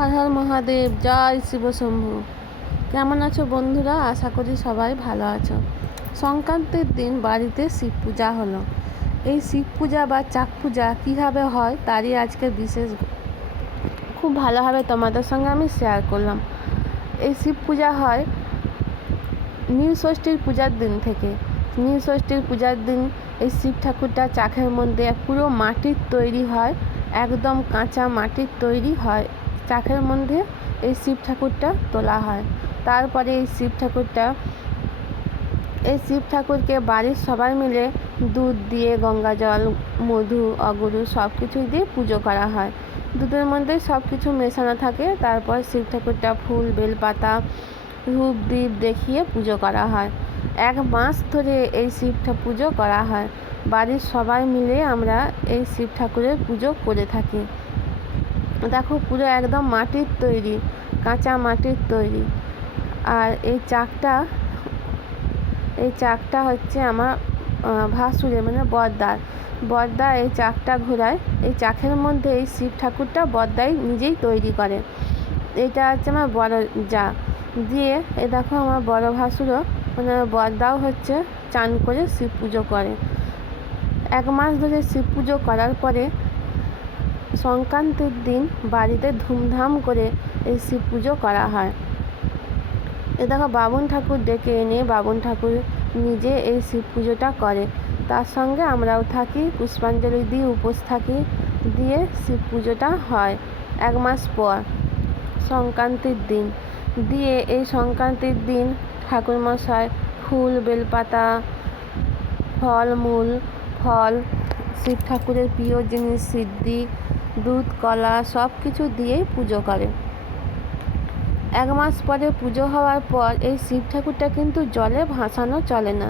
হর হর মহাদেব, জয় শিব শম্ভু কেমন আছো বন্ধুরা? আশা করি সবাই ভালো আছো। সংক্রান্তির দিন বাড়িতে শিব পূজা হলো। এই শিব পূজা বা চাক পূজা কীভাবে হয়, তারই আজকে বিশেষ খুব ভালোভাবে তোমাদের সঙ্গে আমি শেয়ার করলাম। এই শিব পূজা হয় নীল ষষ্ঠীর পূজার দিন থেকে। নীল ষষ্ঠীর পূজার দিন এই শিব ঠাকুরটা চাখের মধ্যে পুরো মাটির তৈরি হয়, একদম কাঁচা মাটির তৈরি হয়। চাখের মধ্যে এই শিব ঠাকুরটা তোলা হয়। তারপরে এই শিব ঠাকুরটা, এই শিব ঠাকুরকে বাড়ির সবাই মিলে দুধ দিয়ে গঙ্গা জল, মধু, অগুরু সব কিছুই দিয়ে পুজো করা হয়। দুধের মধ্যে সব কিছু মেশানো থাকে। তারপর শিব ঠাকুরটা ফুল, বেলপাতা, ধূপ দ্বীপ দেখিয়ে পুজো করা হয়। এক মাস ধরে এই শিবটা পুজো করা হয়। বাড়ির সবাই মিলে আমরা এই শিব ঠাকুরের পুজো করে থাকি। দেখো পুরো একদম মাটির তৈরি, কাঁচা মাটির তৈরি। আর এই চাকটা এই চাকটা হচ্ছে আমার ভাসুরে মানে বর্দার। বর্দা এই চাকটা ঘোরায়। এই চাকের মধ্যে এই শিব ঠাকুরটা বর্দাই নিজেই তৈরি করে। এটা হচ্ছে আমার বড় যা। দিয়ে এ দেখো আমার বড় ভাসুরও মানে বর্দাও হচ্ছে চান করে শিব পুজো করে। এক মাস ধরে শিব পুজো করার পরে সংক্রান্তির দিন বাড়িতে ধুমধাম করে এই শিব পুজো করা হয়। এ দেখো, বাবুন ঠাকুর ডেকে এনে বাবুন ঠাকুর নিজে এই শিব পুজোটা করে। তার সঙ্গে আমরাও থাকি, পুষ্পাঞ্জলি দিয়ে উপোস থাকি, দিয়ে শিব পুজোটা হয় এক মাস পর সংক্রান্তির দিন। দিয়ে এই সংক্রান্তির দিন ঠাকুরমশাই ফুল, বেলপাতা, ফলমূল, ফল, শিব ঠাকুরের প্রিয় জিনিস, সিদ্ধি দুধ, কলা সব কিছু দিয়েই পুজো করে। এক মাস পরে পুজো হওয়ার পর এই শিব ঠাকুরটা কিন্তু জলে ভাসানো চলে না।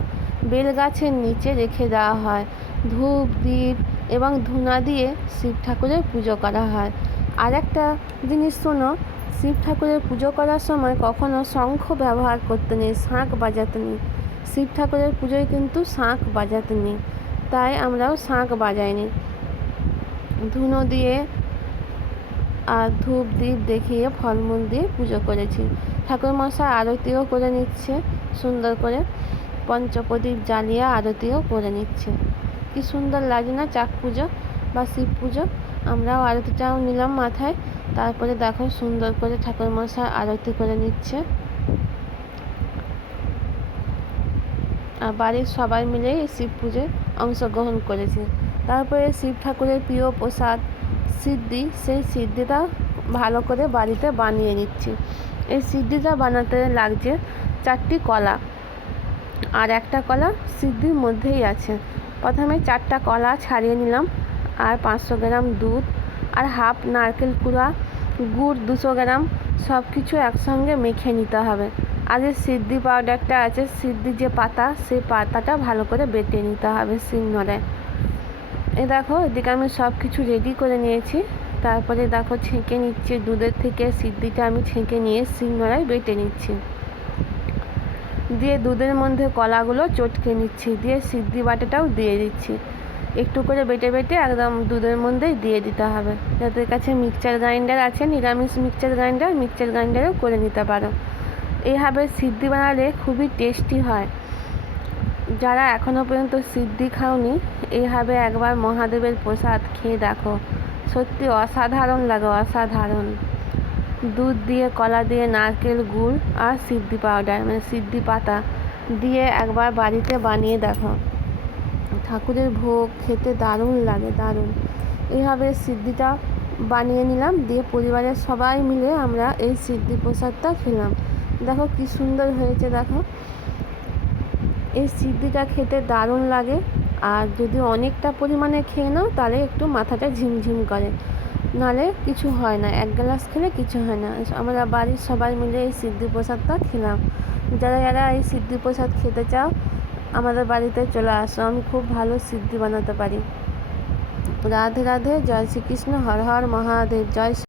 বেল গাছের নিচে রেখে দেওয়া হয়। ধূপ দ্বীপ এবং ধুনা দিয়ে শিব ঠাকুরের পুজো করা হয়। আর একটা জিনিস শোনো, শিব ঠাকুরের পুজো করার সময় কখনো শঙ্খ ব্যবহার করতে নেই, শাঁখ বাজাতে নেই। শিব ঠাকুরের পুজোয় কিন্তু শাঁখ বাজাতে নেই, তাই আমরাও শাঁখ বাজাইনি। ধুনো দিয়ে আর ধূপ দ্বীপ দেখিয়ে ফলমূল দিয়ে পুজো করেছি। ঠাকুরমশাই আরতিও করে নিচ্ছে, সুন্দর করে পঞ্চপ্রদীপ জ্বালিয়ে আরতিও করে নিচ্ছে। কি সুন্দর লাগে না চাক পুজো বা শিব পুজো? আমরাও আরতিটাও নিলাম মাথায়, তারপরে দেখো সুন্দর করে ঠাকুরমশাই আরতি করে নিচ্ছে। আর বাড়ির সবাই মিলে এই শিব পুজোয় অংশগ্রহণ করেছি। তারপরে শিব ঠাকুরের প্রিয় প্রসাদ সিদ্ধি, সেই সিদ্ধিটা ভালো করে বাড়িতে বানিয়ে নিচ্ছি। এই সিদ্ধিটা বানাতে লাগছে চারটি কলা। আর একটা কলা সিদ্ধির মধ্যেই আছে। প্রথমে চারটা কলা ছাড়িয়ে নিলাম, আর পাঁচশো গ্রাম দুধ, আর হাফ নারকেল কুড়া, গুড় দুশো গ্রাম সব কিছু একসঙ্গে মেখে নিতে হবে। আর যে সিদ্ধি পাউডারটা আছে, সিদ্ধি যে পাতা, সেই পাতাটা ভালো করে বেটে নিতে হবে শিলনোড়ায় দেখো, এদিকে আমি সব কিছু রেডি করে নিয়েছি। তারপরে দেখো, ছেঁকে নিচ্ছি দুধের থেকে, সিদ্ধিটা আমি ছেঁকে নিয়ে শিলনোড়ায় বেটে নিচ্ছি। দিয়ে দুধের মধ্যে কলাগুলো চটকে নিচ্ছি, দিয়ে সিদ্ধি বাটাটাও দিয়ে দিচ্ছি। একটু করে বেটে বেটে একদম দুধের মধ্যেই দিয়ে দিতে হবে। যাদের কাছে মিক্সচার গ্রাইন্ডার আছে, নিরামিষ মিক্সচার গ্রাইন্ডার মিক্সচার গ্রাইন্ডারও করে নিতে পারো। এইভাবে সিদ্ধি বানালে খুবই টেস্টি হয়। যারা এখনও পর্যন্ত সিদ্ধি খাওনি এইভাবে একবার মহাদেবের প্রসাদ খেয়ে দেখো। সত্যি অসাধারণ লাগে, অসাধারণ। দুধ দিয়ে, কলা দিয়ে, নারকেল গুড় আর সিদ্ধি পাউডার মানে সিদ্ধি পাতা দিয়ে একবার বাড়িতে বানিয়ে দেখো। ঠাকুরের ভোগ খেতে দারুণ লাগে, দারুণ। এইভাবে সিদ্ধিটা বানিয়ে নিলাম, দিয়ে পরিবারের সবাই মিলে আমরা এই সিদ্ধি প্রসাদটা খেলাম। দেখো কি সুন্দর হয়েছে, দেখো। এই সিদ্ধিটা খেতে দারুণ লাগে। আর যদি অনেকটা পরিমাণে খেয়ে নাও, তাহলে একটু মাথাটা ঝিমঝিম করে। নাহলে কিছু হয় না, এক গ্লাস খেলে কিছু হয় না। আমরা বাড়ির সবাই মিলে এই সিদ্ধি প্রসাদটা খেলাম। যারা যারা এই সিদ্ধি প্রসাদ খেতে চাও, আমাদের বাড়িতে চলে আসো। আমি খুব ভালো সিদ্ধি বানাতে পারি। রাধে রাধে। জয় শ্রীকৃষ্ণ। হর হর মহাদেব। জয়